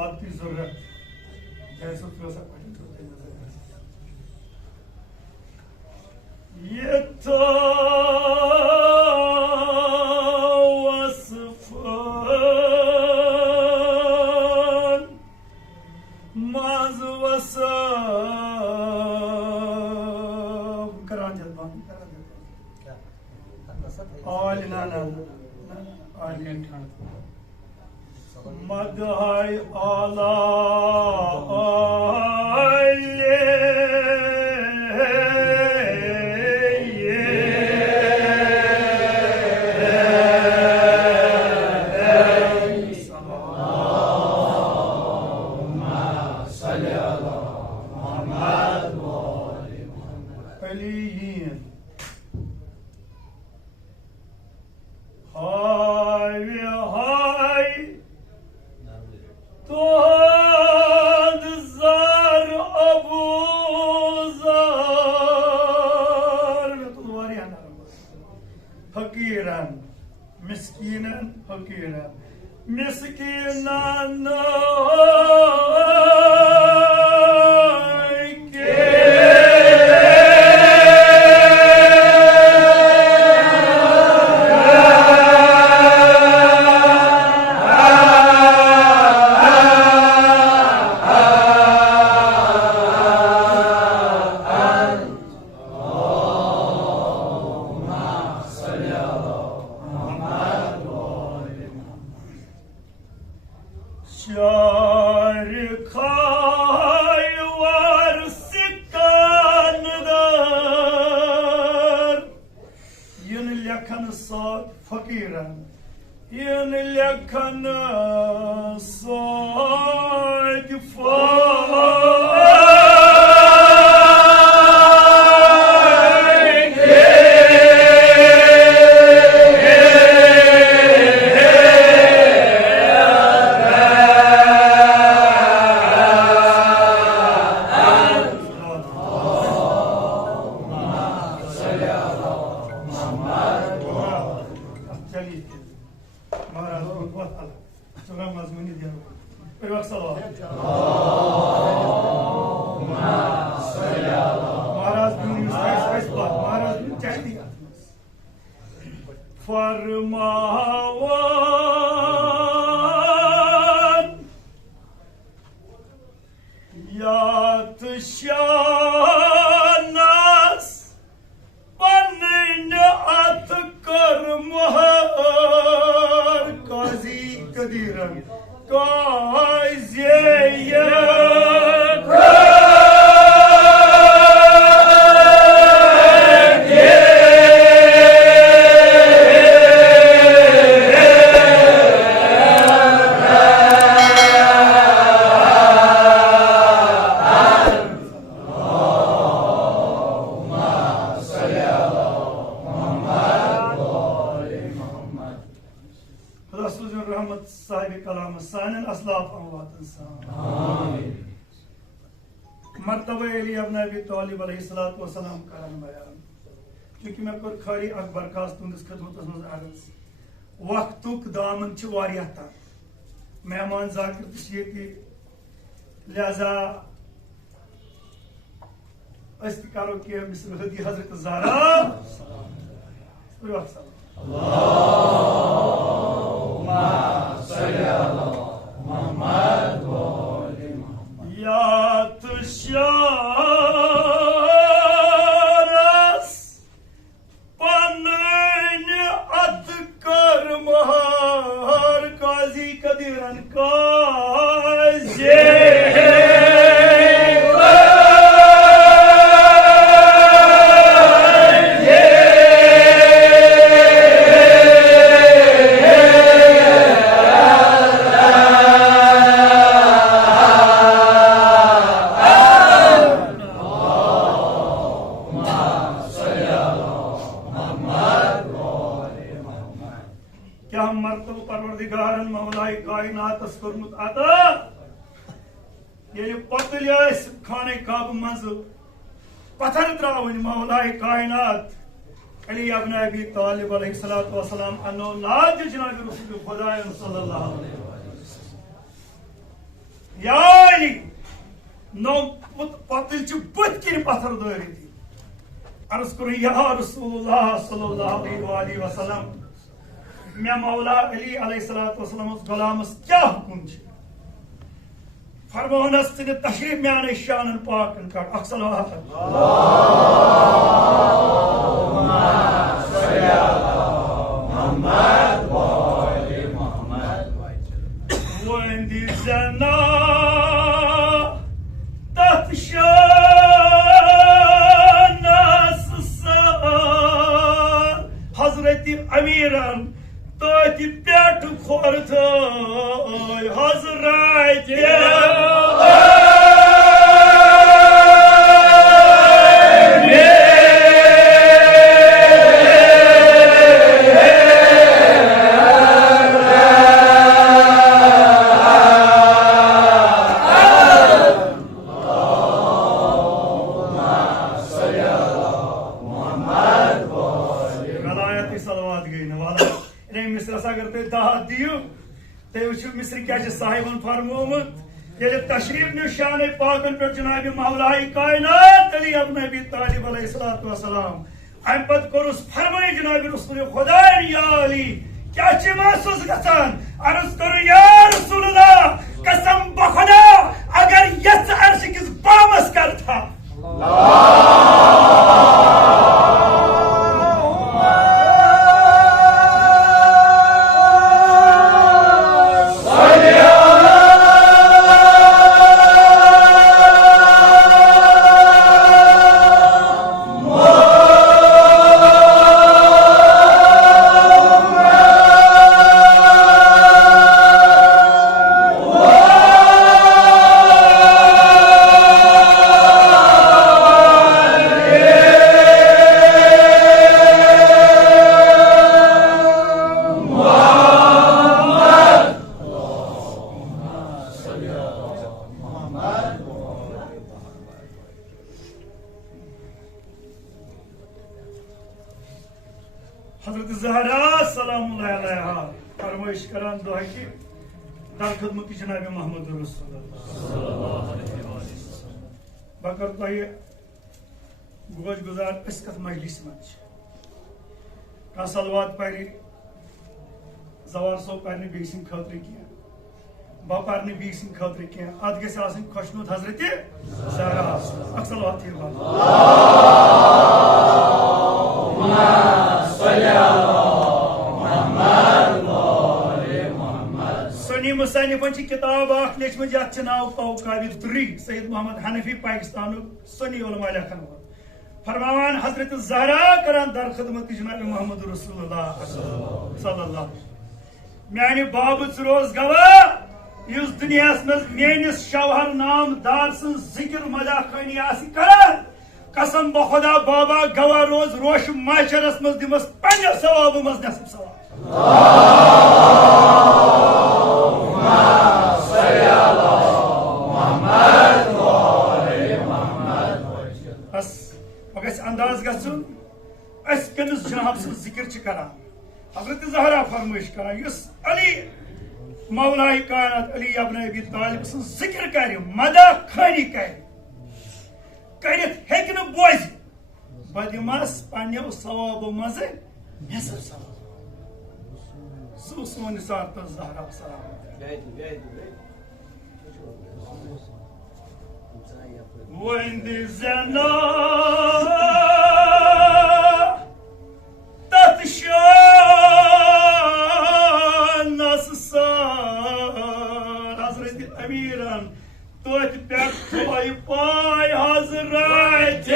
maddi zarurat जैसे philosopher يتوصفان ماز وصف كران جدبان لا مدهي على क्योंकि मैं कर खाली अकबर खास तुंदस खदमत मज अर्ज वक्तुक दामन तंग मेहमान जाकिर लिहाजा करो कि मिसल हदी हजरत ज़हरा अल्लाहुम्मा खाने काब मज पत्थर त्रावन मौलाए कायनात अली इब्न अबी तालिब अलैहिस्सलातु वस्सलाम अनो लाद जनाब रसूल खुदा सल्लल्लाहु अलैहि वसल्लम या अली नो पत्तल च बुत किन पत्थर दरित अर्ज कर या रसूलुल्लाह सल्लल्लाहु अलैहि वसल्लम मैं मौला अली अलैहिस्सलातु वस्सलाम गुलाम क्या हुकुम छ फरमानस तने तशरीफ में आने शान पाक का अक्सर हजरत अमीरन तो पेट खोर हजरत मिस्र क्या साहिबन फरमोमुत तशरीफ निशान पाकन पे जनाब मौलाए कायनात अली इब्न अबी तालिब अलैहिस्सलातु वस्सलाम अम पत कोरुस फरमाई जनाब रसूल खुदा या अली क्या महसूस गसान अर्ज कर या रसूलुल्लाह कसम बखुदा अगर यस अर्श किस बामस कर था हजरत ज़हरा सलामुल्लाह अलैहा फरमाइश करान दुआ की दर खिदमत जनाब मोहम्मद रसूलुल्लाह सल्लल्लाहु अलैहि वसल्लम बकर तो ये गोश गुजार इसकत मजलिस मच का सलवात परी जवार सो परी बेसिन खतर किया बा परी बेसिन खतर किया अद गस आसन खुशनुद हजरत ज़हरा अक्सलवात थी सनी मुसन्निफन किताब लिखम यथ नाव कौकाब दुर्री सैयद मोहम्मद हनफी पाकिस्तान सनी उलमा लेखन फरमान हजरत ज़हरा करान दर खिदमत जनाब मोहम्मद रसूलुल्लाह सल्लल्लाहु मानी बाबुच रोज गवाह युस दुनियास मज मेनिस शौहर नाम दार सन जिक्र मजाखनी आसि करान कसम बखुदा बाबा गवाह रोज रोश माशरस मज दिमस पन्ने सवाब मज नसब सवाब अंदाज गन कमिस जनाब सन जिक्र करान हजरत ज़हरा फरमाइश करान युस अली मौलाए कायनात अली इब्न अबी तालिब सन जिक्र कर मदा खानी कर बोज बदिमस पन्ने सवाब मज नसब सवाब सो सोन सात ज़हरा सलाम وعند الزنا تتشى الناس الصار अमीरन तोत पे थोय पाय हजरत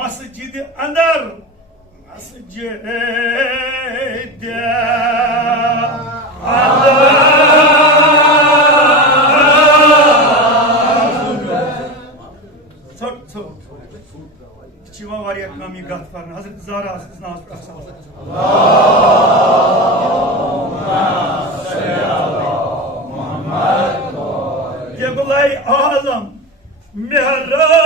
मस्जिद अंदर मस्जिद कमी गत कर हजरत ज़हरा नाज ये आलम मेहराबस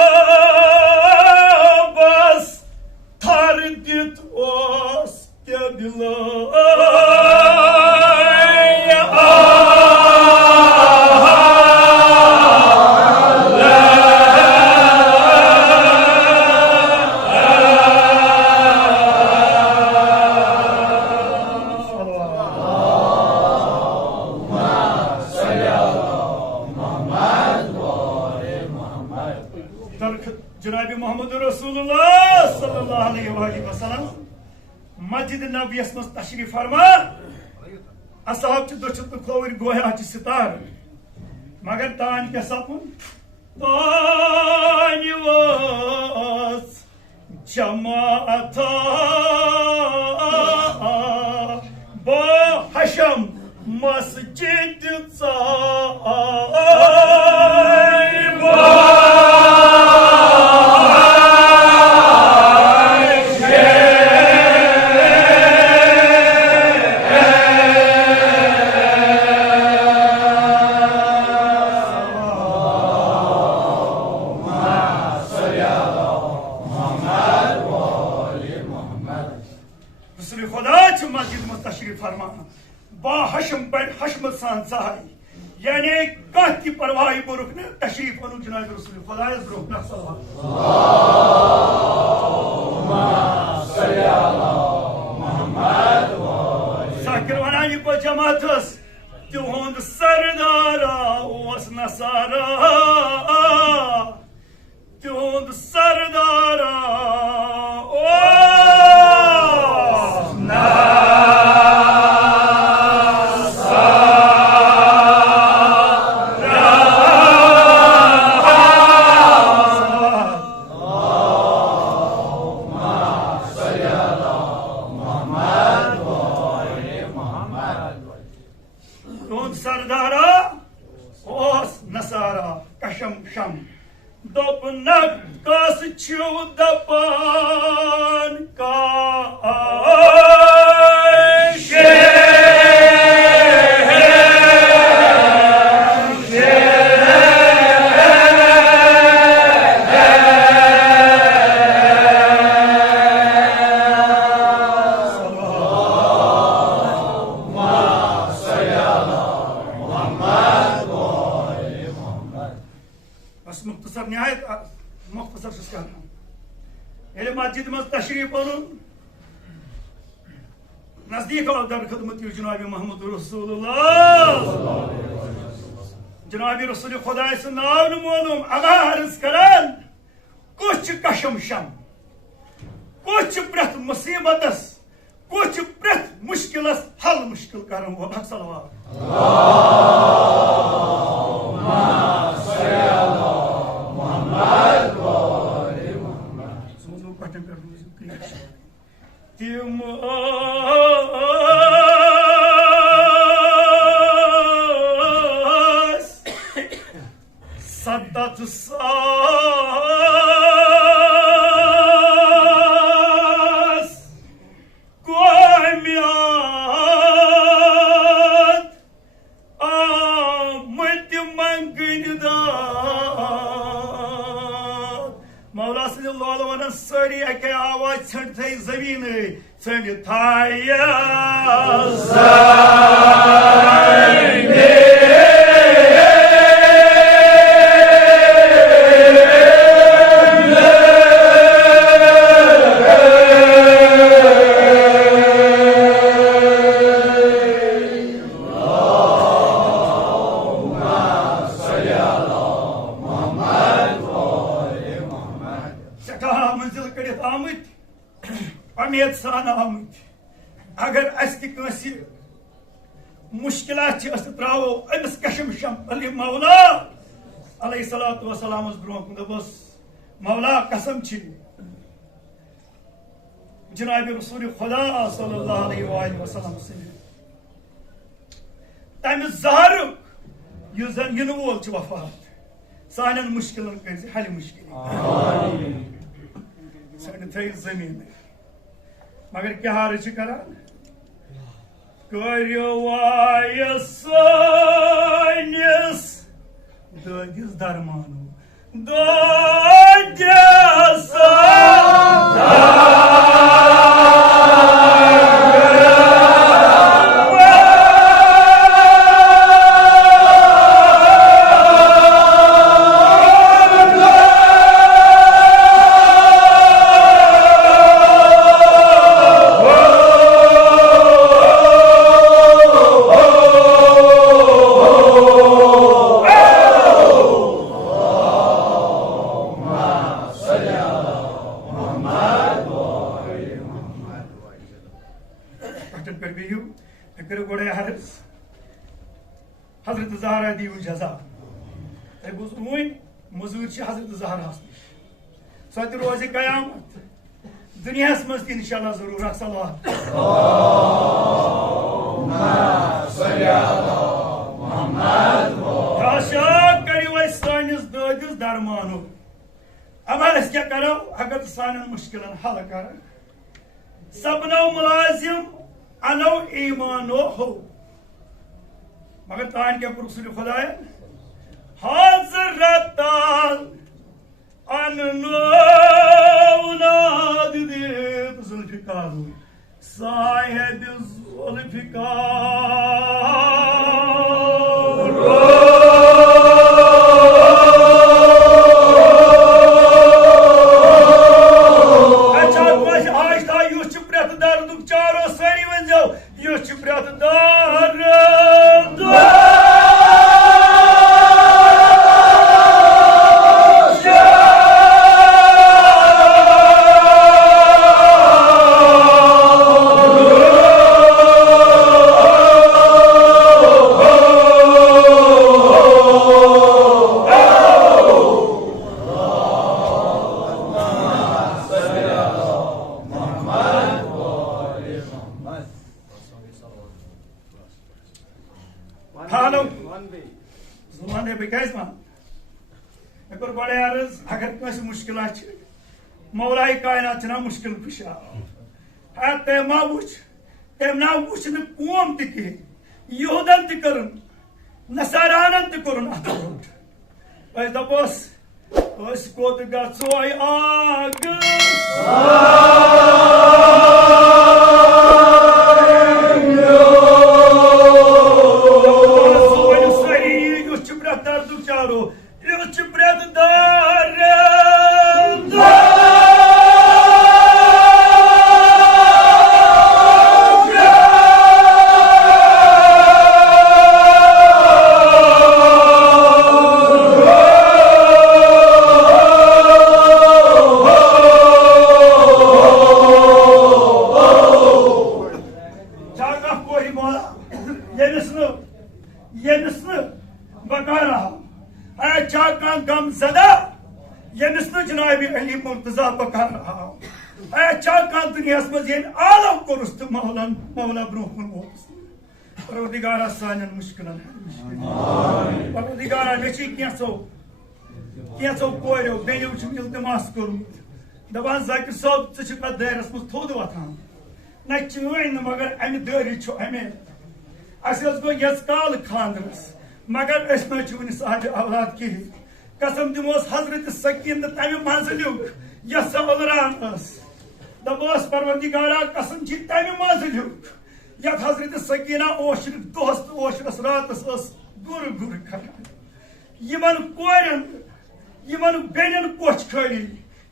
थर दित ओस के दिलो जनाब मोहम्मद रसूलुल्लाह सल्लल्लाहु अलैहि वसल्लम मस्जिद नबवियस मज तशरीफ फरमा असहाब च दछत खोवर गोया च सितार मगर तान के सपन तान वास जमात बा हशम मस्जिद सा मस्जिद में तशरीफ फरमा बा हशम बड़ हशमत सान सहाय यानी कत की परवाह बुरुख ने तशरीफ अनु जनाब रसूल खुदा ब्रुख न साकिर वनान को जमातस तिहुंद सरदारा ओस नसारा तिहुंद सरदारा सरदारा ओस नसारा कशम शम दोप नग कस छु दपान का मुख्तसर निहायत मुख्तसर मस्जिद में तशरीफ अनु नजदीक आओ दर खदमत जनाब मोहम्मद रसूलुल्लाह जनाब रसूल खुदा नाव मालूम अगा अर्ज करान कुछ कशम शम कुछ प्रथ मुसीबतस कुछ प्रथ मुश्किलस हल मुश्किल कर तिम सदत सास कोमियात आमद मंगन दात मौला सल्लल्लाहु अलैहि वसल्लम करी अके आवाज छंड थे जमीन छंड थाया उम्मीद सान आमुत अगर अस मुश्किलात त्रो अमिस कशम शम अली मौला अलैहिस्सलातु वस्सलाम ब्रो दस मौला कसम जनाब रसूल खुदा सल्लल्लाहु अलैहि वसल्लम तम जहर जन इन वोल वफात सान मुश्किल हल मुश्किल थे जमीन मगर क्या हार करान करो वायस ददिस दरमानो ददिस हजरत ज़हरा दीव जजा बूज वन मजूर हजरत ज़हरा सो रोज कयामत दुनिया मज इंशाल्लाह जरूर सलात करो सानिस ददिस दरमानो अमल क्या करो अगर सान मुश्किल हल कर सपनो मुलाजिम अनो ईमानो हो मगर तान क्या रसूल खुदा हजरत अननाद जुल्फिकार साहिब जुल्फिकार अगर मुश्किल मौला कायनात मुश्किल कुशा तम मा वो तम ना वो कौम तह यहूदन तक नसारानन तक दपोस कोत गो आग जनाब अली मुर्तजा बकार दुनिया मज आलम कोरस तो मौला ब्रो कुन वोस परवरदिगारा सान मुश्किल परवरदिगारा मे कैसो कोरो बेनो इल्तमास कोर्मुत दपान जाकिर साहब चे पे दायरस मज थोद वथान न चैन मगर अमि दारी अमे अस गो यस काल खानदरस मगर वन साहब औलाद कहें कसम दिमोस हजरत सकीन तमें मंजलुक यस अलरान दबस परवरदिगारा कसम छी तमि मंजिल यथ हजरत सकीना ओशर दोस ओशरस रातस गुर गुर खरान यमन कोरन यमन बेनन पोछ खड़ी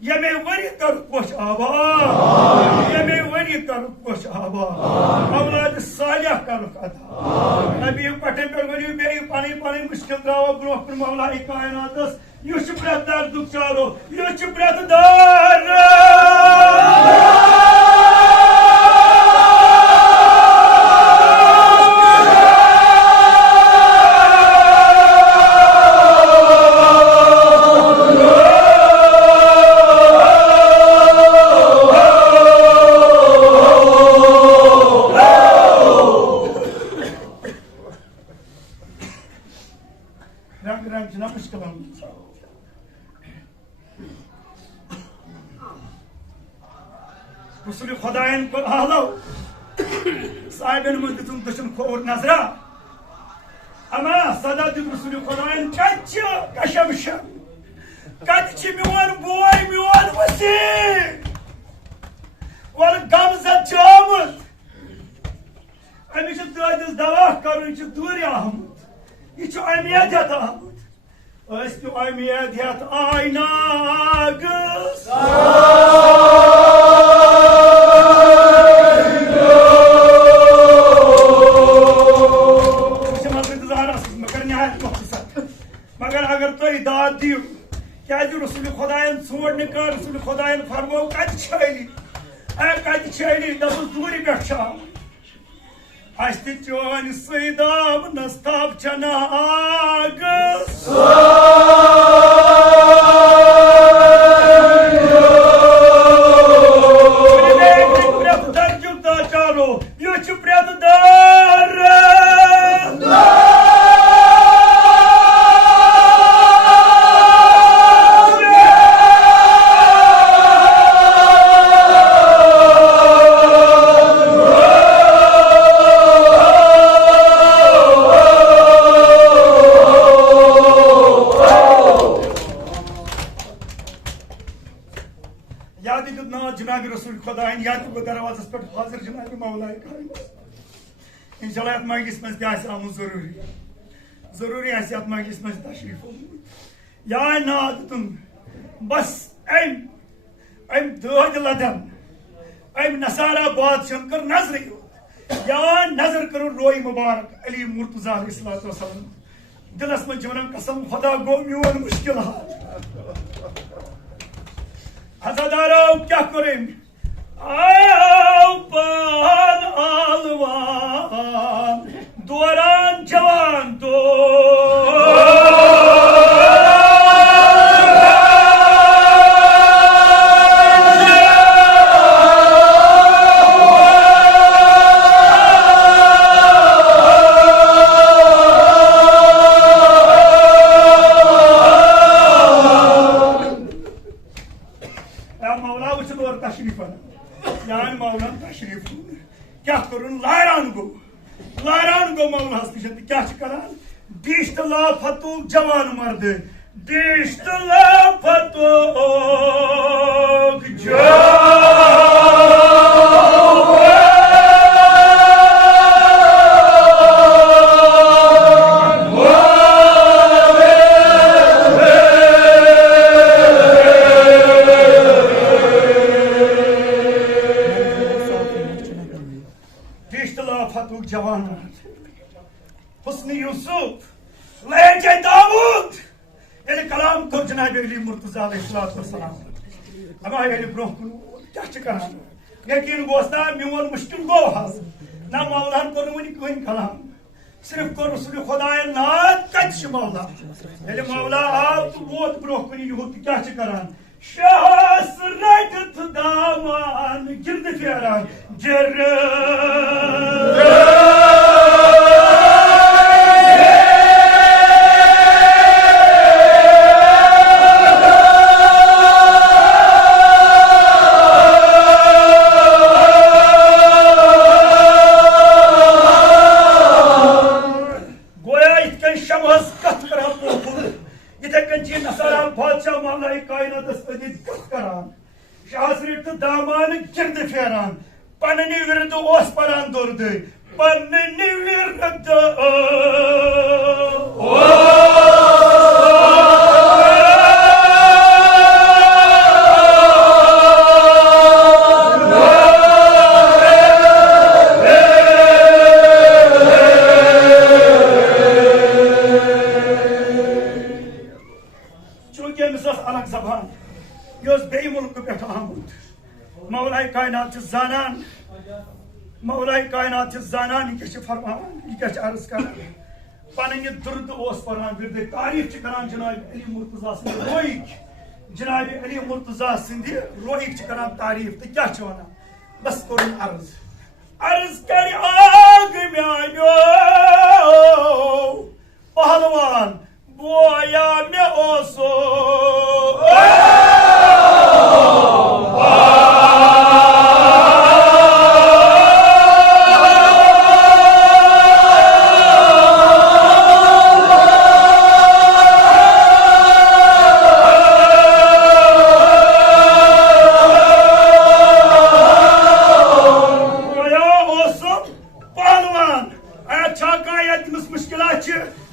यमे वरी कर पोछ आबाद यमे वरी कर पोछ आबाद औलाद सालिह कर अता नबी पठन पर वरी बे पानी पानी मुश्किल द्राव ब्रो पर मौला कायनातस युश प्रदार दुचारो युश प्रदार रसूल खुदायन को आलो साहिबन में तुम दशन खोर नजरा अमा सदा दिम रसूल खुदायन कच्च कशमश कच्च मिवन बोय मिवन वसी वल गमजत जामत अमिश दादिस दवा करुन छ दूर आहमत ये छ अमियत आहमत अस्ति अमियत आइनागस मगर अगर तुम दाद दियो क्या रसूल खुदायन छोड़ कर रसूल खुदायन फरमो कत छली दस दूर पे चोन सैदाम नस्ताब चनाग दर्जुक दाचारो यो प्रेत दार जनाब रसूल खुदायन या तो दरवाजस पे हाजिर जनाब मौला इंशाल्लाह मजलिस में आम जरूरी अत मजलिस में तशरीफ या नाद तुम बस अम दद लदन अम नसारा बादशाह कर नजर या नजर करो रोई मुबारक अली मुर्तजा अलैहिस्सलाम दिलस में वन कसम खुदा गो मोन मुश्किल हजादारो क्या करें पान आलवान दौरान जवान तो क्या करुन लारान गो मौलास निश क्या दिश्त लाफतुक जवान मर्द दिश्त लाफतुक जवान हुस्न यूसुफ लहजे दाऊद ये कलाम कर जनाब अली मुर्तजा अलैहिस्सलाम अमा ये ब्रो क्या करान यकीन गोस्ता मोन मुश्किल गो हाज ना मौलान कर वन कलाम सिर्फ कर रसूल खुदायन नाद कच मौला ये मौला आव तो बहुत ब्रो कुन युत क्या करान शहस रगत दामान गिरद फेरान जर जमान गिर्द फेरान पन्ने विरुद्ध ओस परान दुर्द पन्ने विरुद्ध चूंकि अमिस अलग जबान यह बे मुल्क पे आमुत मौलाए कायनात जानान मौलाए कायनात जानान यह फरमान यह अर्ज कर पन्न दुर्द परान विरद तारीफ करान जनाब अली मुर्तजा सिंध रोइक जनाब अली मुर्तजा सिंध रोइक करान तारीफ तो क्या वन बस कोर अर्ज अर्ज कर आग म्यानो पहलवान बोया मे ओसो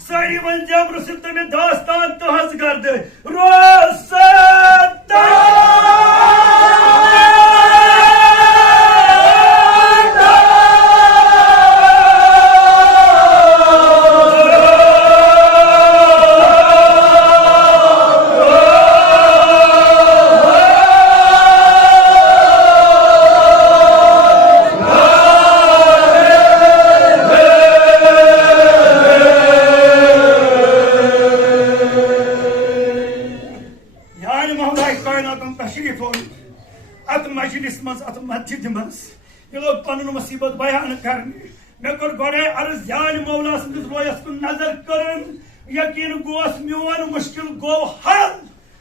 सारी वन जब रसिल तमें दास्तान तो हज कर दे मजलिस मज अत मस्जिद मज ये लोग पन मुसीबत बयान करने मे कर गए अर्ज जान मौला सदिस रोयस कुन नजर करन यकीन गोस मोन मुश्किल गो हल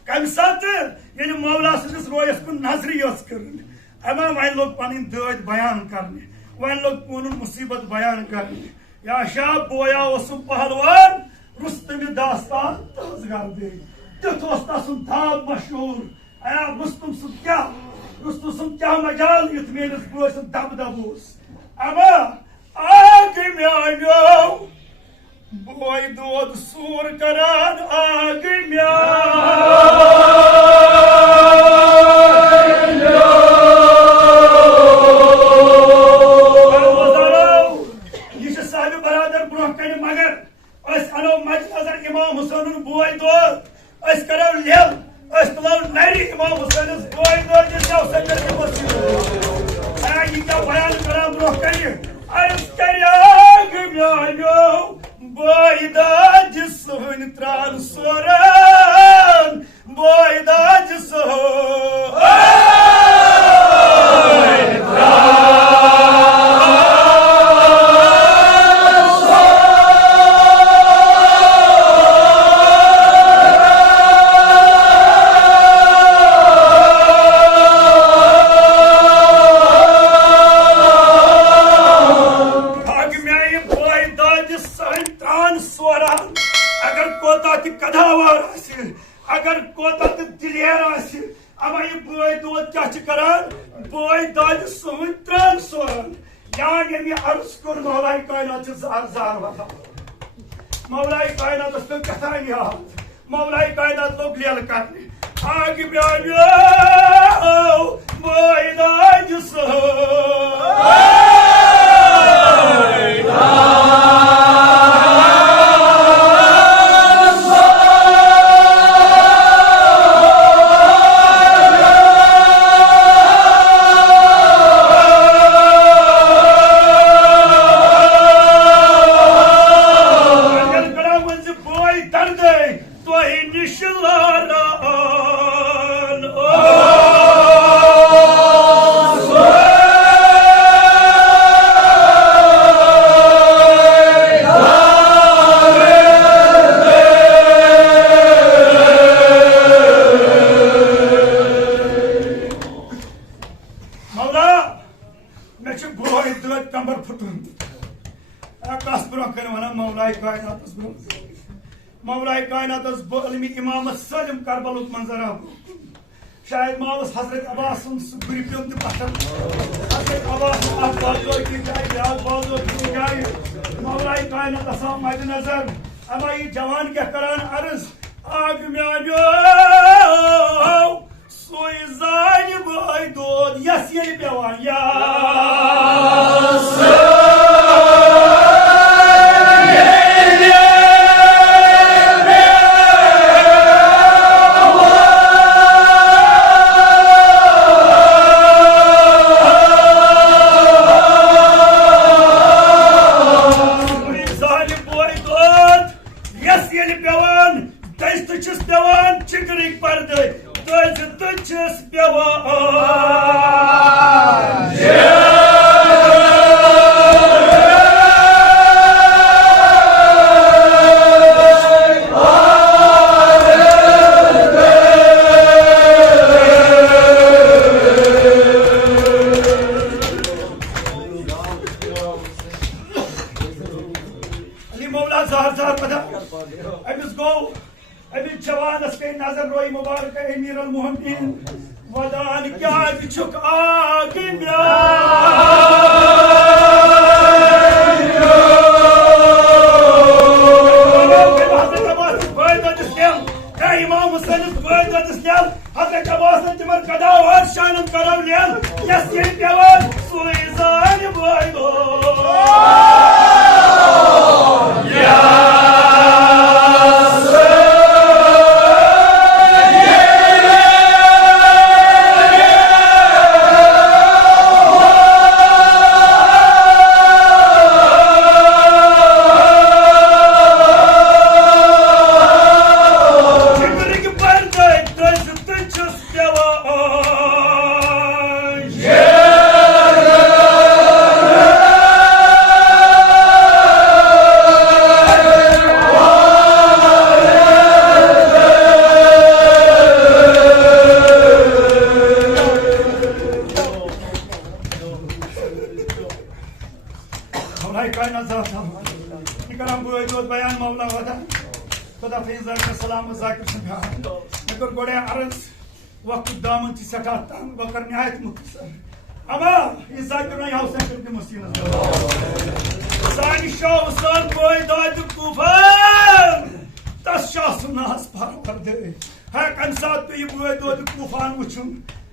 कम सात ये मौला सदिस रोयस कुन नजर यस करन अमा वन लोग पन दद बयान करने वन लोग पन मुसीबत बयान करने या शाह बोया उस पहलवान रुस्तम दास्तान तजगर दे तुत तसुन धाम मशहूर आया रुस्तम सु क्या रुस्तम सु क्या मजाल युथ मेस बोस दबदबूस अमा आग म्यानो बोय दोद सूर करान आग साहिब बरादर ब्रोह कन मगर अनो मज नजर इमाम हुसैन बोय दोद करो लेल तुलो नरी इमाम हुसैन बोय दोद सजर के मस्जिद ये क्या बयान करा ब्रोह कन अर्ज कर आग म्यानो बोय दाज सोहन त्रान सोरन बोय दाज अगर कोता दिलेर अमा यह बोय दोद क्या करान बोय दाद सोन त्रान सोन यान ये अर्ज कर मौलाए कायनात जार वता मौलाए कायनात पे कथान याद मौलाए कायनात लोग लेल करने आग ब्रानो बोय दाद सोन मौलाए कायनात इमाम सलम करबल मंजर शायद मावस हजरत अब्बास गुरी पे पसंद हजरत अब्बास बाजो की जाए बाजो की जाए मौलाई कायनात असा मद नजर अमा ये जवान क्या करान अर्ज आग म्यानो सोई जान बोय दोद यस ये पेवान या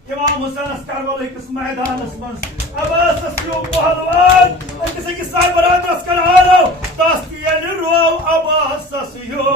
इमाम हुसैन करबल अकिस मैदानस मज अब्बास यो पहलवान अकिस अकिस बरादरस कर हारो तस ये रो अब्बास यो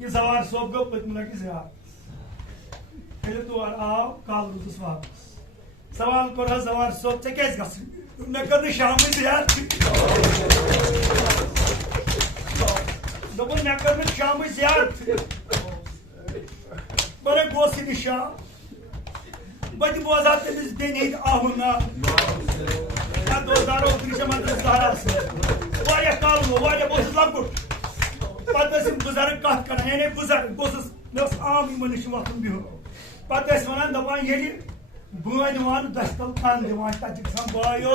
ये जवार सोप गो पत्म लगे ज्यादा तौर आव कल रुदस वापस सवाल कोर जवार सोप ऐ क्या मे कर शाम ज्यारत दोपन मे कर शाम ज्यारत बड़े गोस शाम बह बोजा तमिस बेन आहुना दोस्तारो जहरा कल गो बहुत लकुट पे बुजुर्ग कत कर यानी बुजुर्ग मे आम यमन नश वथन बिहन पे वन दपान ये बन दिवान दस्तल कन दिवान तक बायो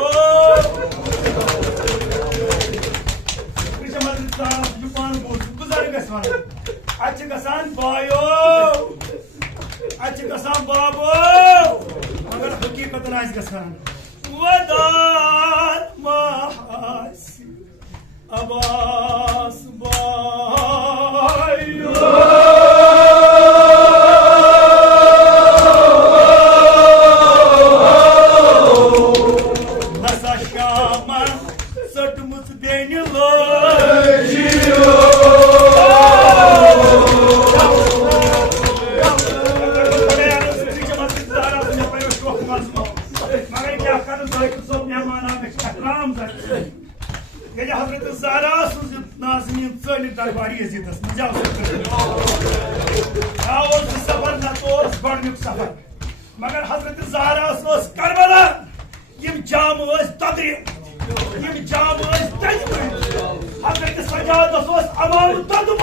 पान बुजुर्ग वन असान बायो असान बाबो मगर हकीकत गसान वदात महासी अबास बायो नसा शामा सटमुस बेन लाजियो हजरत ज़हरा नाज़मीन चलित दरबार यजीदस मजाव सफर न गडनुक सफर मगर हजरत ज़हरा करबला यम जाम तदरी यम जाम हजरत सजादस अमाम तदम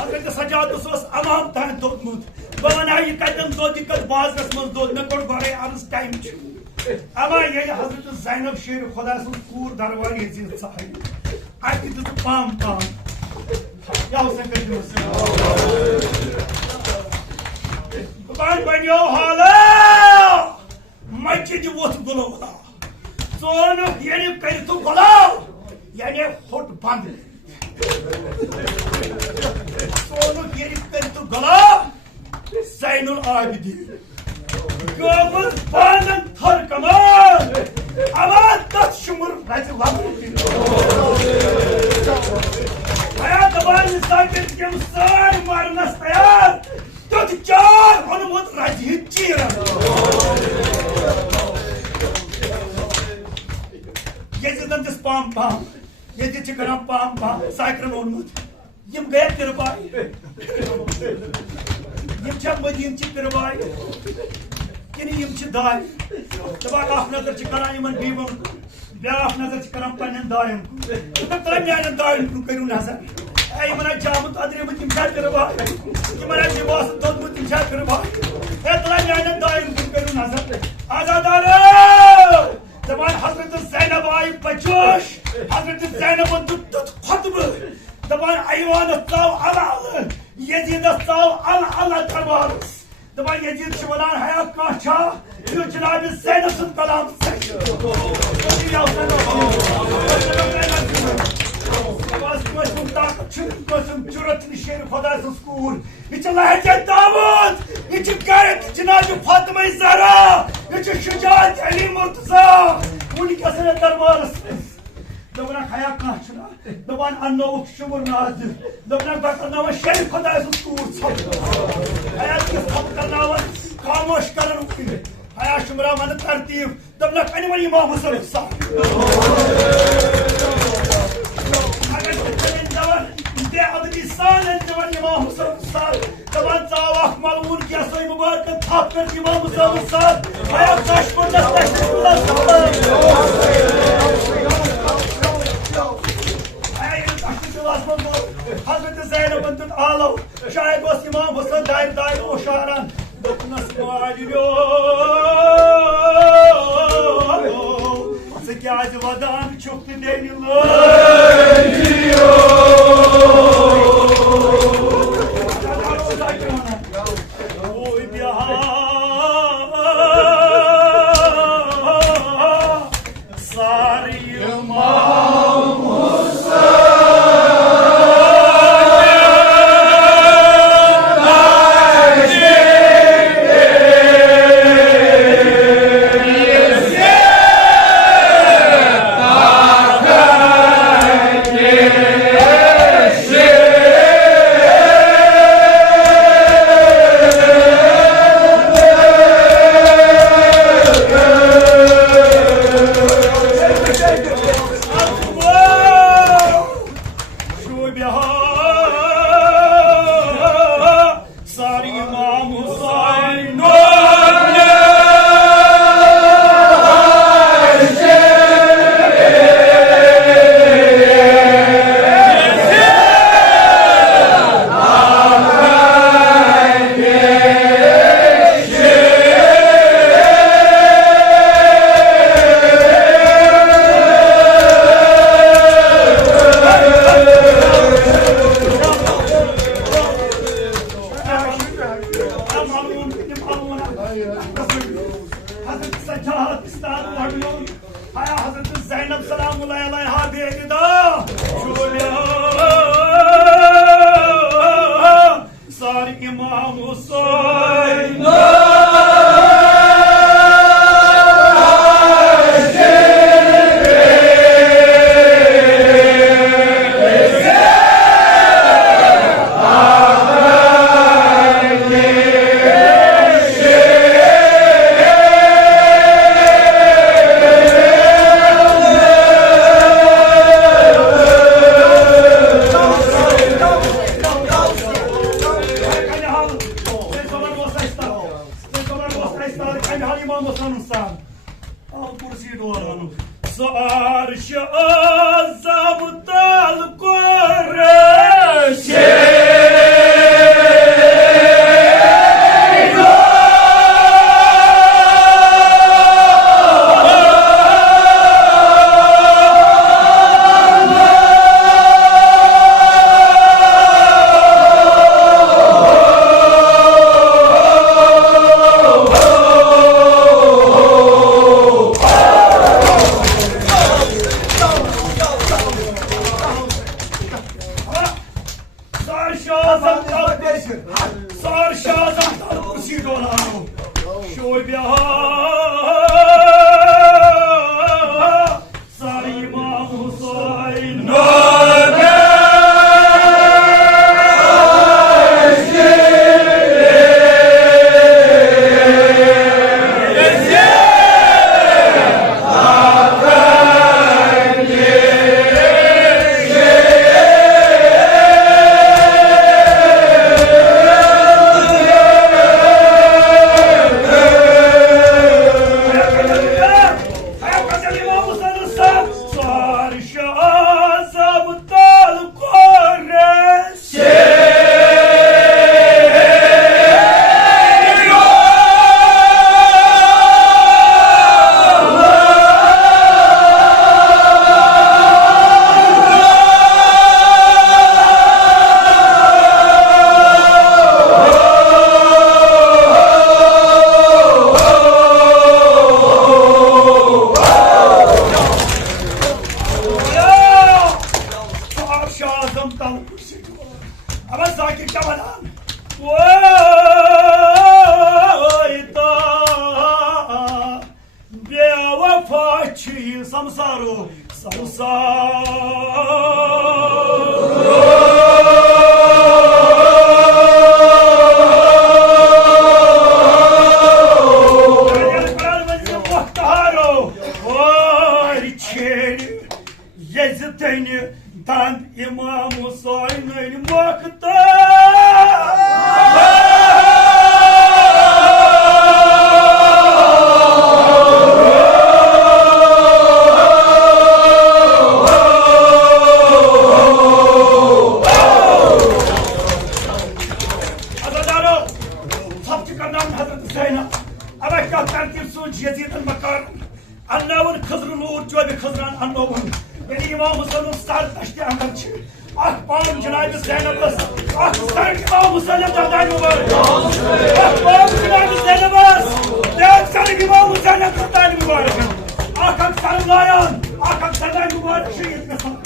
हजरत सजादस अमाम तहन दोदमुत बह वन यह कतन दोद यह कत बाजरस मज दोद मे कोड़ गए अर्ज टाइम अमा ये हजरत ज़ैनब शेर खुदा सूर दरबार यजीद साहिब अति दित पाम पाम दुकान बनो हाला मस्जिद वोथ गुलो सोन यानी कर तो गुलो यानी होट बंद सोन यानी कर तो गुलो ज़ैनुल आबिदीन गोबल पानन थर कमान आवाज तत शुमर राज लागू आया दबान साकिर के सार मारनस तैयार तत चार अनुमत राज चीर ये जिदन दिस पाम पाम ये दिच करम पाम पाम साकिर अनुमत यम गए तिरबाई यम छ मदीन च तिरबाई कि दाय दपान नजर करान बीबन ब्या नजर करान पे दायन मान दायन करू नजर इन जामुत अद्रेमुत तिरबाई लिबास दोदमुत तिरबाई मान दायन करू नजर आजादार दपान हजरत ज़ैनब आई बचोश हजरत ज़ैनब खुतब दपान ऐवान चाव अल यजीद चाव अल दरबार दपान यजीद वन हया कह जनाब ज़ैनब सुन कलाम जुरत शेर खुदा सूर यह लहजा दाऊद यह गैरत जनाब फातिमा ज़हरा यह शुजात अली मुर्तज़ा वनकस दरबार दपन हया कह दपान अनो शुमर नाजिर दपन बकरना शेर खुदा सूर हया कर खामोश कर हया शुमरा वन तरतीब दपन अन वन इमाम हुसैन मलून क्या सोई मुबारक थाप कर इमाम हुसैन हया काश पर हजरत ज़ैनब तुत आलो शायद वस इमाम हुसैन दायर दायर ओ शारान दोपनस मालियो से क्या आज वदान छुक्त देनी लाजियो صار شازم ترقصي دولارو شوي بها صار إمام حسين Samsaro, Yazıtını tan İmam Hüseyin'in vakti. Yazid el-Makar Annavun kızrın uğur cöbi kızran annavun Beni İmam Hüseyin'in sardaştı anlarçı Akbam Cenab-ı Zeynep'es Aksan İmam Hüseyin'den daim mübarek Akbam Cenab-ı Zeynep'es Deksarı İmam Hüseyin'den daim mübarek Akak sarılayan Akak sarılayan mübarek şey yetmesin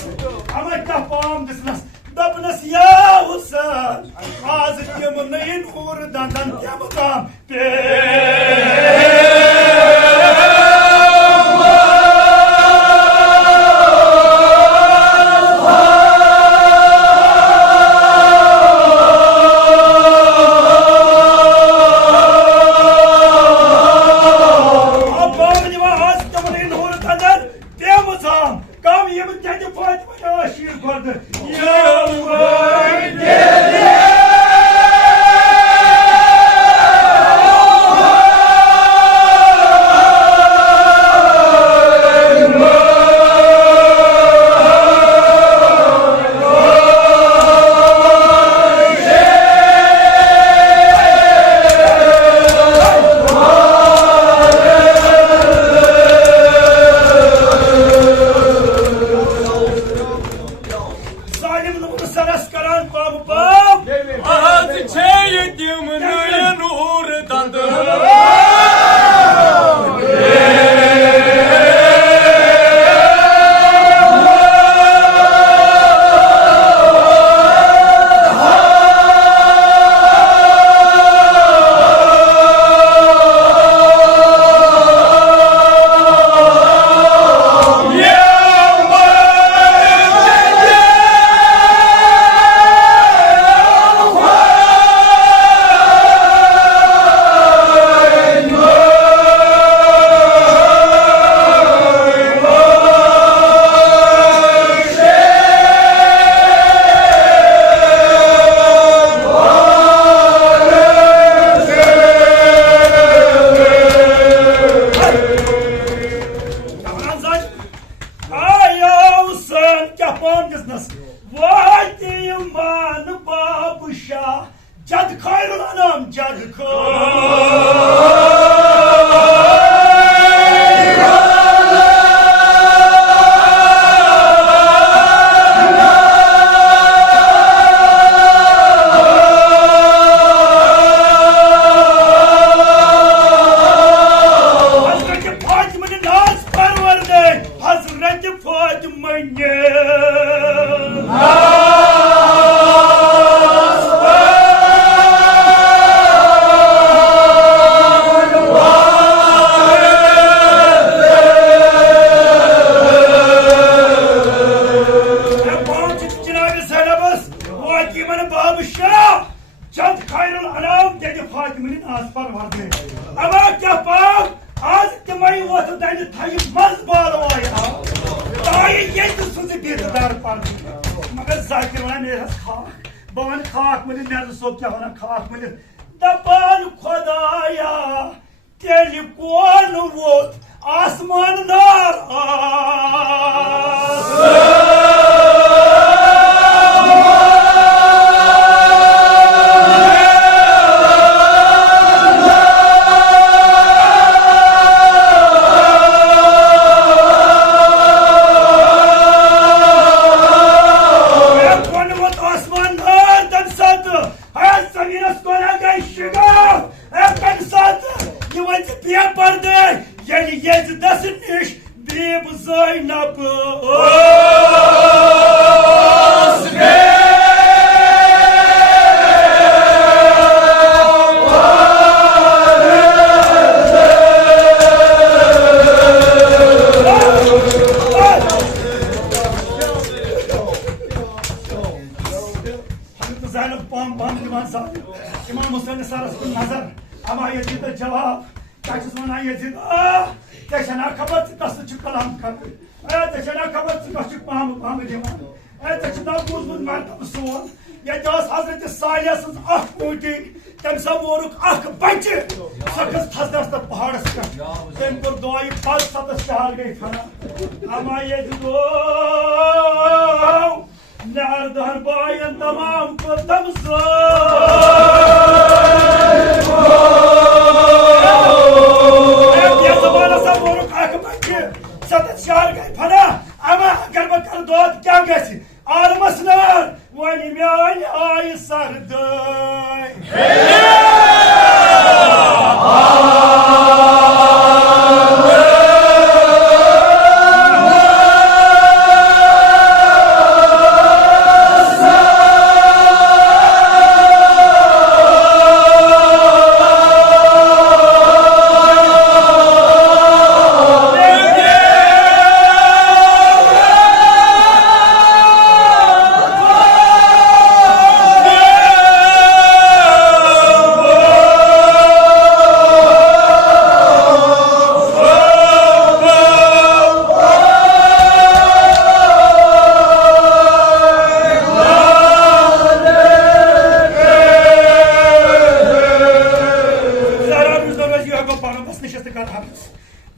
Ama kahbam desiniz Dabnes ya Hüseyin Azık yeminleyin uğurdan yamadam जनाब ज़ैनबस वाकई मन बादशाह चंद खैरुल अनाम dedi Fatimi'nin az parvardı. Ama yapam az demeyi o da tayip maz bağlıyor ya. Dahi yedi sözü bir dar pardı. Maka zakir var ne khak. Baban khak mı nerede sok ya bana khak mı? Daban Khudaya telefon vot asmanlar. İmam Hüseyin'in sarısının nazar ama Yezid'e cevap kaçısına Yezid teşena kapat nasıl çıkalam kapı teşena kapat çıkışık Muhammed İmam teşena buzun mertebe sual Yecaz Hazreti Salih'siz ah muti temsa moruk ah bacı sakız tazdasta pahar sıkar sen kur duayı paz satış şahar gay fana ama Yezid nereden bayan tamam kıtamızı satış şahar gay fana ama agar bakar doğat kya gelsin ağrımasınlar valim yani ay sarday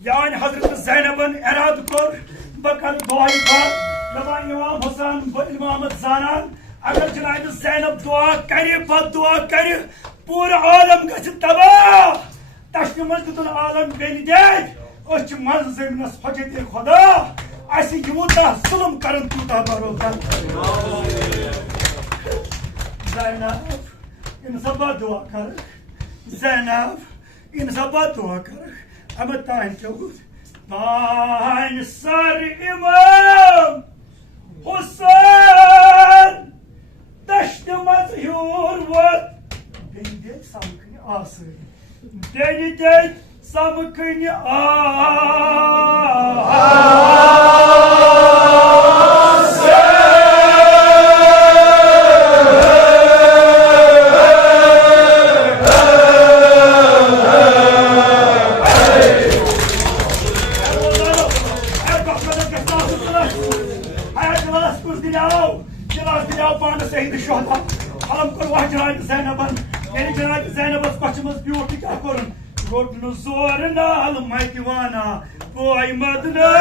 Yani Hazreti Zeynep'in eradı kur, bakın duayı var, Laban İmam Hasan, İmam Zanan, agar Cenab-ı Zeynep dua kari, bad dua kari, pura alem gazı tabah, taşnımız bütün alem beni değil, o çıkmaz zemine facet-i Khuda, aysi yumuta sulum karın tuta baroldan. Zeynep, insabah dua kar, Zeynep, insabah dua kar. Ama tayin çavuz. Tayin sar imam Hüseyin taştımaz yurvat. Beni de samkını asır. Beni de samkını Zeynep'e başımız bir ortak akorun. Gördünüz zoruna almayı divana. Bu aymadına.